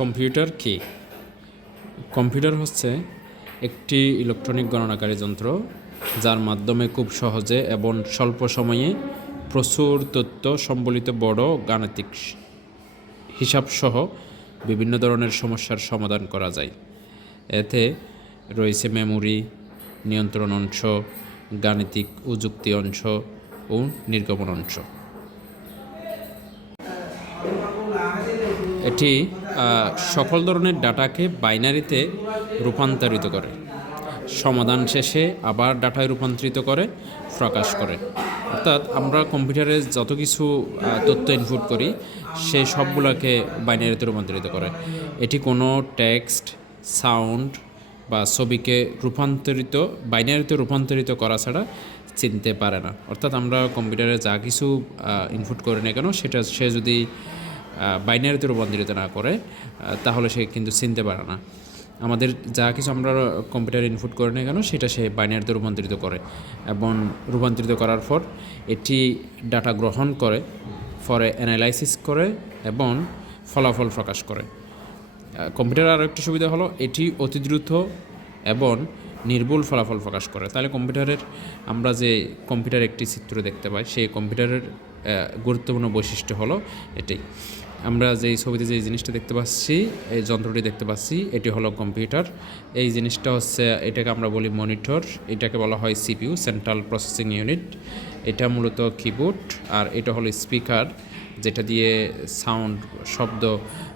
Computer কি? Computer হচ্ছে একটি ইলেকট্রনিক গণনাকারী যন্ত্র যার মাধ্যমে খুব সহজে এবং স্বল্প সময়ে প্রচুর তথ্য সম্বলিত বড় গাণিতিক হিসাবসহ বিভিন্ন ধরনের সমস্যার সমাধান করা যায়। এতে রয়েছে মেমোরি, নিয়ন্ত্রণ অংশ, গাণিতিক ও যুক্তি অংশ ও নির্গমন অংশ। এটি সকল ধরনের ডাটাকে বাইনারিতে রূপান্তরিত করে, সমাধান শেষে আবার ডাটায় রূপান্তরিত করে প্রকাশ করে। অর্থাৎ আমরা কম্পিউটারে যত কিছু তথ্য ইনপুট করি সেই সবগুলোকে বাইনারিতে রূপান্তরিত করে। এটি কোনো টেক্সট, সাউন্ড বা ছবিকে বাইনারিতে রূপান্তরিত করা ছাড়া চিনতে পারে না। অর্থাৎ আমরা কম্পিউটারে যা কিছু ইনপুট করি না কেন সে যদি বাইনারিতে রূপান্তরিত না করে তাহলে সে কিন্তু চিনতে পারে না। আমাদের যা কিছু আমরা কম্পিউটারে ইনপুট করি না কেন সেটা সে বাইনারিতে রূপান্তরিত করে এবং রূপান্তরিত করার পর এটি ডাটা গ্রহণ করে, পরে অ্যানালাইসিস করে এবং ফলাফল প্রকাশ করে। কম্পিউটারের আরও একটি সুবিধা হলো এটি অতি দ্রুত এবং নির্ভুল ফলাফল প্রকাশ করে। তাহলে আমরা যে কম্পিউটার একটি চিত্র দেখতে পাই সেই কম্পিউটারের গুরুত্বপূর্ণ বৈশিষ্ট্য হলো এটাই। আমরা যেই ছবিতে যে জিনিসটা দেখতে পাচ্ছি, এই যন্ত্রটি দেখতে পাচ্ছি, এটি হলো কম্পিউটার। এই জিনিসটা হচ্ছে, এটাকে আমরা বলি মনিটর, এটাকে বলা হয় সিপিইউ, সেন্ট্রাল প্রসেসিং ইউনিট। এটা মূলত কিবোর্ড, আর এটা হলো স্পিকার যেটা দিয়ে শব্দ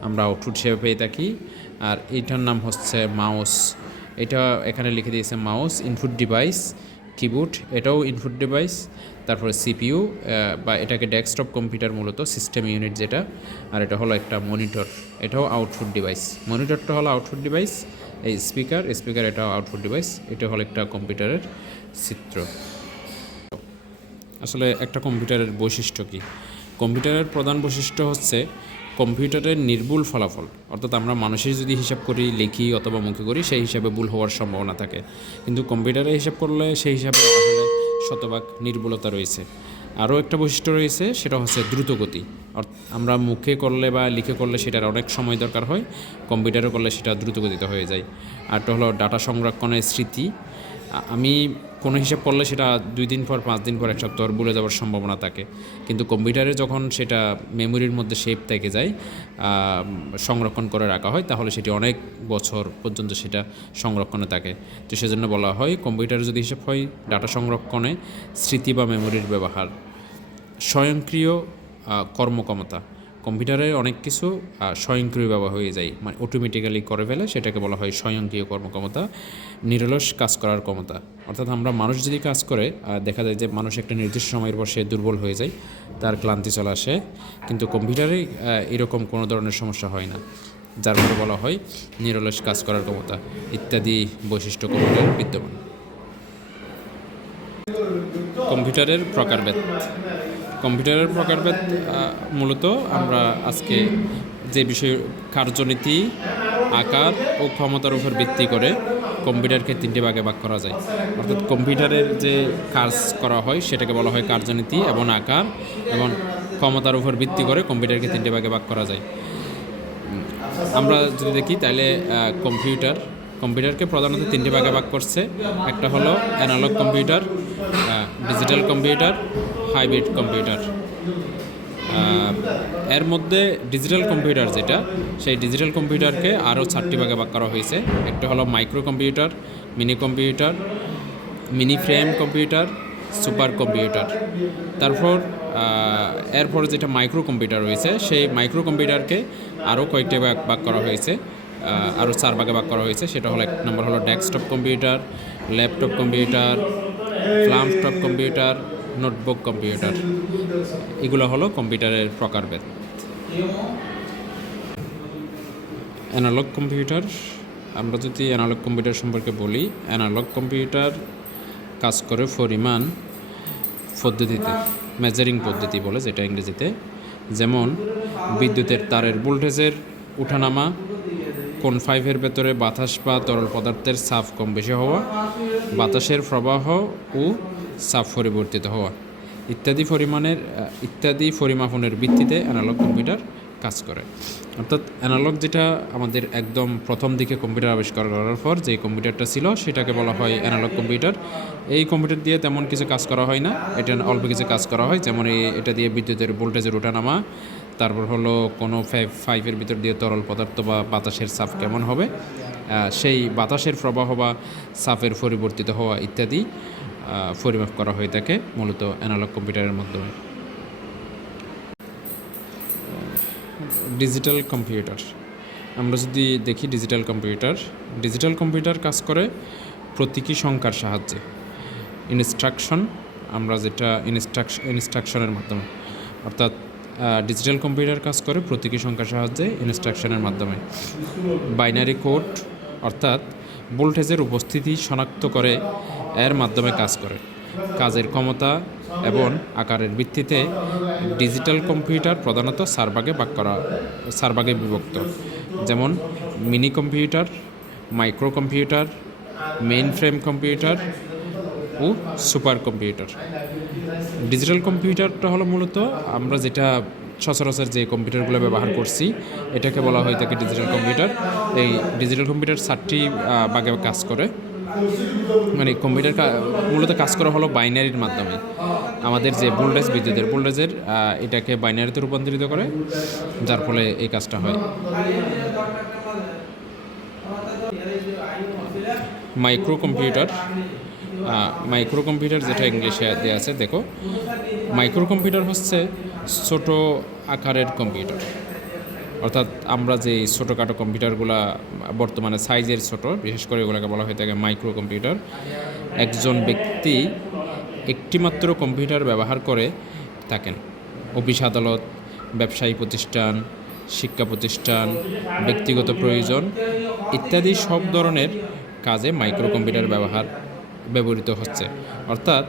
আমরা আউটপুট হিসেবে পেয়ে থাকি। আর এইটার নাম হচ্ছে মাউস। এটা এখানে লিখে দিয়েছে মাউস। ইনপুট ডিভাইস কিবোর্ড, এটাও ইনপুট ডিভাইস। তারপরে সিপিইউ বা এটাকে ডেস্কটপ কম্পিউটার মূলত সিস্টেম ইউনিট যেটা। আর এটা হলো একটা মনিটর, এটাও আউটপুট ডিভাইস। মনিটরটা হলো আউটপুট ডিভাইস। এই স্পিকার এটাও আউটপুট ডিভাইস। এটা হলো একটা কম্পিউটারের চিত্র। আসলে একটা কম্পিউটারের বৈশিষ্ট্য কী? কম্পিউটারের প্রধান বৈশিষ্ট্য হচ্ছে কম্পিউটারের নির্ভুল ফলাফল। অর্থাৎ আমরা মানুষের যদি হিসাব করি, লিখি অথবা মুখে করি, সেই হিসাবে ভুল হওয়ার সম্ভাবনা থাকে, কিন্তু কম্পিউটারে হিসাব করলে সেই হিসাবে আসলে শতভাগ নির্ভুলতা রয়েছে। আরও একটা বৈশিষ্ট্য রয়েছে, সেটা হচ্ছে দ্রুতগতি। আমরা মুখে করলে বা লিখে করলে সেটার অনেক সময় দরকার হয়, কম্পিউটারে করলে সেটা দ্রুতগতিতে হয়ে যায়। আরটা হলো ডাটা সংরক্ষণের স্মৃতি। আমি কোনো হিসাব করলে সেটা 2 দিন পর, 5 দিন পর, 1 সপ্তাহ ভুলে যাওয়ার সম্ভাবনা থাকে, কিন্তু কম্পিউটারে যখন সেটা মেমোরির মধ্যে সেভ থেকে যায়, সংরক্ষণ করে রাখা হয়, তাহলে সেটি অনেক বছর পর্যন্ত সেটা সংরক্ষণে থাকে। তো সেজন্য বলা হয় কম্পিউটারে যদি হিসাব হয়, ডাটা সংরক্ষণে স্মৃতি বা মেমোরির ব্যবহার। স্বয়ংক্রিয় কর্মক্ষমতা। কম্পিউটারে অনেক কিছু স্বয়ংক্রিয়ভাবে হয়ে যায়, মানে অটোমেটিক্যালি করে ফেলে, সেটাকে বলা হয় স্বয়ংক্রিয় কর্মক্ষমতা। নিরলস কাজ করার ক্ষমতা। অর্থাৎ মানুষ যদি কাজ করে, দেখা যায় যে মানুষ একটা নির্দিষ্ট সময়ের পর সে দুর্বল হয়ে যায়, তার ক্লান্তি চলে আসে, কিন্তু কম্পিউটারে এরকম কোনো ধরনের সমস্যা হয় না, যার ফলে বলা হয় নিরলস কাজ করার ক্ষমতা ইত্যাদি বৈশিষ্ট্য কম্পিউটারে বিদ্যমান। কম্পিউটারের প্রকারভেদ। কম্পিউটারের প্রকারভেদ মূলত আমরা আজকে যে বিষয়, কার্যনীতি, আকার ও ক্ষমতার উপর ভিত্তি করে কম্পিউটারকে 3টে ভাগে ভাগ করা যায়। অর্থাৎ কম্পিউটারের যে কাজ করা হয় সেটাকে বলা হয় কার্যনীতি, এবং আকার এবং ক্ষমতার উপর ভিত্তি করে কম্পিউটারকে 3টে ভাগে ভাগ করা যায়। আমরা যদি দেখি তাহলে কম্পিউটারকে প্রধানত 3টে ভাগে ভাগ করছে। একটা হলো analog computer, digital computer, hybrid computer. এর মধ্যে ডিজিটাল কম্পিউটার যেটা, সেই ডিজিটাল কম্পিউটারকে আরও 4টি ভাগে ভাগ করা হয়েছে। একটা হলো micro computer, mini computer, mini frame computer, super computer. এরপর যেটা মাইক্রো কম্পিউটার রয়েছে, সেই মাইক্রো কম্পিউটারকে আরও কয়েকটি ভাগ করা হয়েছে, আরও 4 ভাগে ভাগ করা হয়েছে। সেটা হলো, 1 নম্বর হলো desktop computer, laptop computer, flashtop computer, notebook computer. এগুলো হলো কম্পিউটারের প্রকারভেদ। Analogue computer. আমরা যদি অ্যানালগ কম্পিউটার সম্পর্কে বলি, অ্যানালগ কম্পিউটার কাজ করে পরিমাণ পদ্ধতিতে, মেজারিং পদ্ধতি বলে যেটা ইংরেজিতে। যেমন বিদ্যুতের তারের ভোল্টেজের ওঠানামা, কোন পাইপের ভেতরে বাতাস বা তরল পদার্থের চাপ কম বেশি হওয়া, বাতাসের প্রবাহ ও চাপ পরিবর্তিত হওয়া ইত্যাদি পরিমাপনের ভিত্তিতে অ্যানালগ কম্পিউটার কাজ করে। অর্থাৎ অ্যানালগ যেটা আমাদের একদম প্রথম দিকে কম্পিউটার আবিষ্কার করার পর যে কম্পিউটারটা ছিল সেটাকে বলা হয় অ্যানালগ কম্পিউটার। এই কম্পিউটার দিয়ে তেমন কিছু কাজ করা হয় না, এটা অল্প কিছু কাজ করা হয়, যেমন এটা দিয়ে বিদ্যুতের ভোল্টেজের ওঠানামা, তারপর হলো কোনো পাইপের ভিতর দিয়ে তরল পদার্থ বা বাতাসের চাপ কেমন হবে, সেই বাতাসের প্রবাহ বা চাপের পরিবর্তিত হওয়া ইত্যাদি পরিমাপ করা হয়ে থাকে মূলত অ্যানালগ কম্পিউটারের মাধ্যমে। ডিজিটাল কম্পিউটার, আমরা যদি দেখি ডিজিটাল কম্পিউটার কাজ করে প্রতীকী সংখ্যার সাহায্যে, আমরা যেটা ইনস্ট্রাকশনের মাধ্যমে, অর্থাৎ ডিজিটাল কম্পিউটার কাজ করে প্রতীকী সংখ্যার সাহায্যে ইনস্ট্রাকশনের মাধ্যমে। বাইনারি কোড অর্থাৎ ভোল্টেজের উপস্থিতি শনাক্ত করে এর মাধ্যমে কাজ করে। কাজের ক্ষমতা এবং আকারের ভিত্তিতে ডিজিটাল কম্পিউটার প্রধানত চার ভাগে বিভক্ত, যেমন mini computer, micro computer, mainframe computer ও সুপার কম্পিউটার। ডিজিটাল কম্পিউটারটা হলো মূলত আমরা যেটা সচরাচর যে কম্পিউটারগুলো ব্যবহার করছি এটাকে বলা হয়ে থাকে ডিজিটাল কম্পিউটার। এই ডিজিটাল কম্পিউটার 4টি ভাগে কাজ করে, মানে কম্পিউটার মূলত কাজ করা হলো বাইনারির মাধ্যমে। আমাদের যে বিদ্যুতের ভোল্টেজের এটাকে বাইনারিতে রূপান্তরিত করে, যার ফলে এই কাজটা হয়। মাইক্রো কম্পিউটার যেটা ইংলিশে দেওয়া আছে দেখো, মাইক্রো কম্পিউটার হচ্ছে ছোট আকারের কম্পিউটার। অর্থাৎ আমরা যে ছোটোখাটো কম্পিউটারগুলো বর্তমানে সাইজের ছোট, বিশেষ করে এগুলোকে বলা হয়ে থাকে মাইক্রো কম্পিউটার। একজন ব্যক্তি একটিমাত্র কম্পিউটার ব্যবহার করে থাকেন। অফিস আদালত, ব্যবসায়ী প্রতিষ্ঠান, শিক্ষা প্রতিষ্ঠান, ব্যক্তিগত প্রয়োজন ইত্যাদি সব ধরনের কাজে মাইক্রো কম্পিউটার ব্যবহৃত হচ্ছে। অর্থাৎ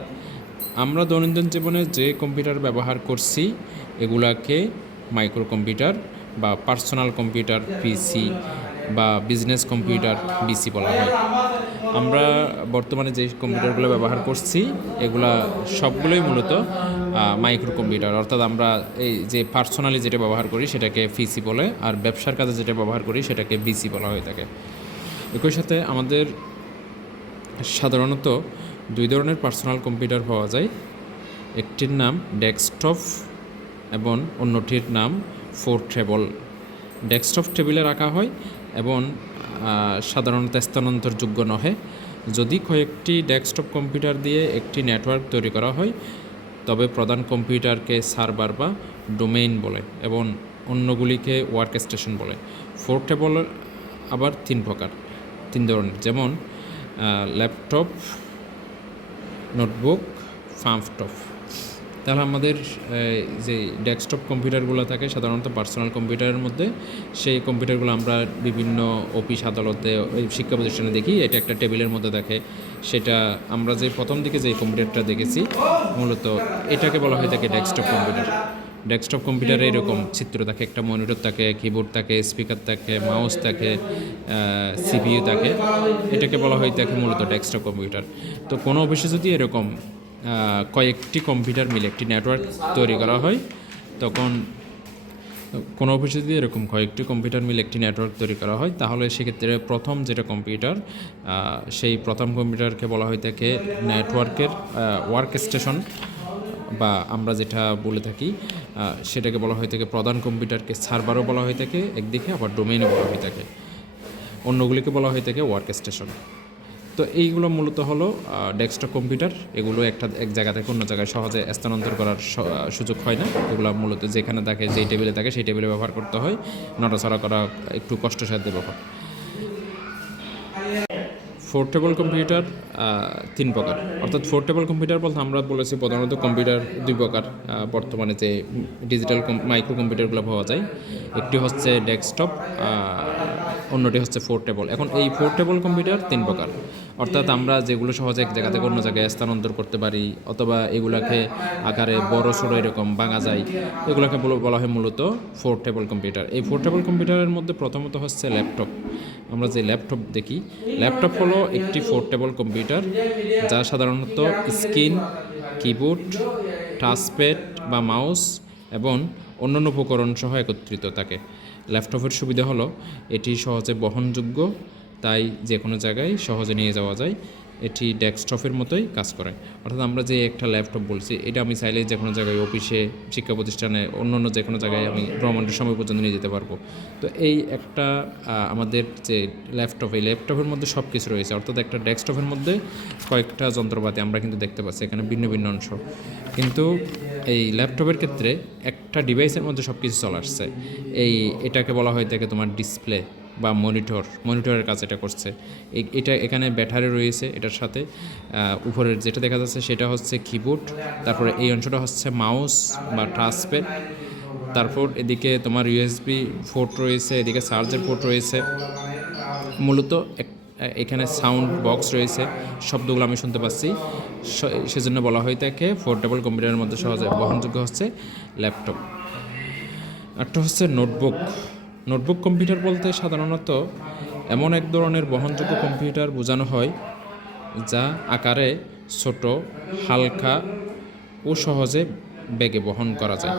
আমরা দৈনন্দিন জীবনে যে কম্পিউটার ব্যবহার করছি এগুলাকে মাইক্রো কম্পিউটার বা পার্সোনাল কম্পিউটার পিসি বা বিজনেস কম্পিউটার বিসি বলা হয়। আমরা বর্তমানে যে কম্পিউটারগুলো ব্যবহার করছি এগুলা সবগুলোই মূলত মাইক্রো কম্পিউটার। অর্থাৎ আমরা এই যে পার্সোনালি যেটা ব্যবহার করি সেটাকে পিসি বলে, আর ব্যবসার কাজে যেটা ব্যবহার করি সেটাকে বিসি বলা হয়ে থাকে। একই সাথে আমাদের সাধারণত 2 ধরনের পার্সোনাল কম্পিউটার পাওয়া যায়। একটির নাম ডেস্কটপ এবং অন্যটির নাম পোর্টেবল। ডেস্কটপ টেবিলে রাখা হয় এবং সাধারণত স্থানান্তরযোগ্য নহে। যদি কয়েকটি ডেস্কটপ কম্পিউটার দিয়ে একটি নেটওয়ার্ক তৈরি করা হয় তবে প্রধান কম্পিউটারকে সার্ভার বা ডোমেইন বলে এবং অন্যগুলিকে ওয়ার্ক স্টেশন বলে। পোর্টেবল আবার 3 ধরনের, যেমন ল্যাপটপ, নোটবুক, ফার্মটপ। তাহলে আমাদের যে ডেস্কটপ কম্পিউটারগুলো থাকে সাধারণত পার্সোনাল কম্পিউটারের মধ্যে, সেই কম্পিউটারগুলো আমরা বিভিন্ন অফিস আদালতে, শিক্ষা প্রতিষ্ঠানে দেখি। এটা একটা টেবিলের মধ্যে থাকে। সেটা আমরা যে প্রথম দিকে যে কম্পিউটারটা দেখেছি মূলত এটাকে বলা হয়ে থাকে ডেস্কটপ কম্পিউটার। ডেস্কটপ কম্পিউটারে এরকম চিত্র থাকে, একটা মনিটর থাকে, কিবোর্ড থাকে, স্পিকার থাকে, মাউস থাকে, সিপিইউ থাকে। এটাকে বলা হয়ে থাকে মূলত ডেস্কটপ কম্পিউটার। তো কোনো অফিসে যদি এরকম কয়েকটি কম্পিউটার মিলে একটি নেটওয়ার্ক তৈরি করা হয়, তখন কোনো অফিসে যদি এরকম কয়েকটি কম্পিউটার মিলে একটি নেটওয়ার্ক তৈরি করা হয় তাহলে সেক্ষেত্রে প্রথম যেটা কম্পিউটার, সেই প্রথম কম্পিউটারকে বলা হয়ে থাকে নেটওয়ার্কের ওয়ার্ক স্টেশন, বা আমরা যেটা বলে থাকি সেটাকে বলা হয়ে থাকে প্রধান কম্পিউটারকে সার্ভারও বলা হয়ে থাকে একদিকে, আবার ডোমেইনও বলা হয়ে থাকে, অন্যগুলিকে বলা হয়ে থাকে ওয়ার্ক স্টেশন। তো এইগুলো মূলত হলো ডেস্কটপ কম্পিউটার। এগুলো এক জায়গা থেকে অন্য জায়গায় সহজে স্থানান্তর করার সুযোগ হয় না। এগুলো মূলত যেখানে থাকে, যেই টেবিলে থাকে সেই টেবিলে ব্যবহার করতে হয়। নড়াচড়া করা একটু কষ্টসাধ্য ব্যাপার। পোর্টেবল কম্পিউটার 3 প্রকার। অর্থাৎ পোর্টেবল কম্পিউটার বলতে আমরা বলেছি প্রধানত কম্পিউটার 2 প্রকার বর্তমানে যে ডিজিটাল মাইক্রো কম্পিউটারগুলো পাওয়া যায়। একটি হচ্ছে ডেস্কটপ, অন্যটি হচ্ছে পোর্টেবল। এখন এই পোর্টেবল কম্পিউটার 3 প্রকার। অর্থাৎ আমরা যেগুলো সহজে এক জায়গা থেকে অন্য জায়গায় স্থানান্তর করতে পারি, অথবা এগুলাকে আকারে বড় সড়ো এরকম ভাঙা যায়, এগুলোকে বলা হয় মূলত পোর্টেবল কম্পিউটার। এই পোর্টেবল কম্পিউটারের মধ্যে প্রথমত হচ্ছে ল্যাপটপ। আমরা যে ল্যাপটপ দেখি, ল্যাপটপ হলো একটি পোর্টেবল কম্পিউটার যা সাধারণত স্ক্রিন, কিবোর্ড, টাচপ্যাড বা মাউস এবং অন্যান্য উপকরণ সহ একত্রিত থাকে। ল্যাপটপের সুবিধা হলো এটি সহজে বহনযোগ্য, তাই যে কোনো জায়গায় সহজে নিয়ে যাওয়া যায়। এটি ডেস্কটপের মতোই কাজ করে। অর্থাৎ আমরা যে একটা ল্যাপটপ বলছি, এটা আমি চাইলে যে কোনো জায়গায় অফিসে, শিক্ষা প্রতিষ্ঠানে, অন্য যে কোনো জায়গায় আমি ভ্রমণের সময় পর্যন্ত নিয়ে যেতে পারবো। তো এই একটা আমাদের যে ল্যাপটপ, এই ল্যাপটপের মধ্যে সব কিছু রয়েছে। অর্থাৎ একটা ডেস্কটপের মধ্যে কয়েকটা যন্ত্রপাতি আমরা কিন্তু দেখতে পাচ্ছি এখানে, ভিন্ন ভিন্ন অংশ। কিন্তু এই ল্যাপটপের ক্ষেত্রে একটা ডিভাইসের মধ্যে সব কিছু চলে আসছে। এটাকে বলা হয় থাকে তোমার ডিসপ্লে বা মনিটরের কাজ এটা করছে। এটা এখানে ব্যাটারি রয়েছে এটার সাথে। উপরের যেটা দেখা যাচ্ছে সেটা হচ্ছে কিবোর্ড, তারপরে এই অংশটা হচ্ছে মাউস বা টাচপ্যাড, তারপর এদিকে তোমার ইউএসবি পোর্ট রয়েছে, এদিকে চার্জার পোর্ট রয়েছে। মূলত এখানে সাউন্ড বক্স রয়েছে, শব্দগুলো আমি শুনতে পাচ্ছি, সেজন্য বলা হয়ে থাকে পোর্টেবল কম্পিউটারের মধ্যে সহজে বহনযোগ্য হচ্ছে ল্যাপটপ। একটা হচ্ছে নোটবুক কম্পিউটার বলতে সাধারণত এমন এক ধরনের বহনযোগ্য কম্পিউটার বোঝানো হয় যা আকারে ছোট, হালকা ও সহজে ব্যাগে বহন করা যায়।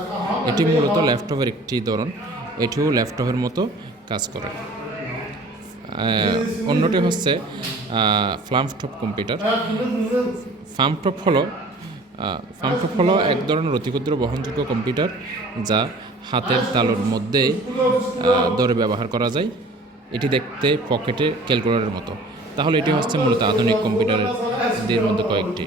এটি মূলত ল্যাপটপের একটি ধরন, এটিও ল্যাপটপের মতো কাজ করে। অন্যটি হচ্ছে ফ্ল্যাপটপ কম্পিউটার। ফ্ল্যাপটপ হলো এক ধরনের অতিক্ষুদ্র বহনযোগ্য কম্পিউটার যা হাতের তালুর মধ্যেই ধরে ব্যবহার করা যায়। এটি দেখতে পকেটে ক্যালকুলেটরের মতো। তাহলে এটি হচ্ছে মূলত আধুনিক কম্পিউটারের মধ্যে কয়েকটি।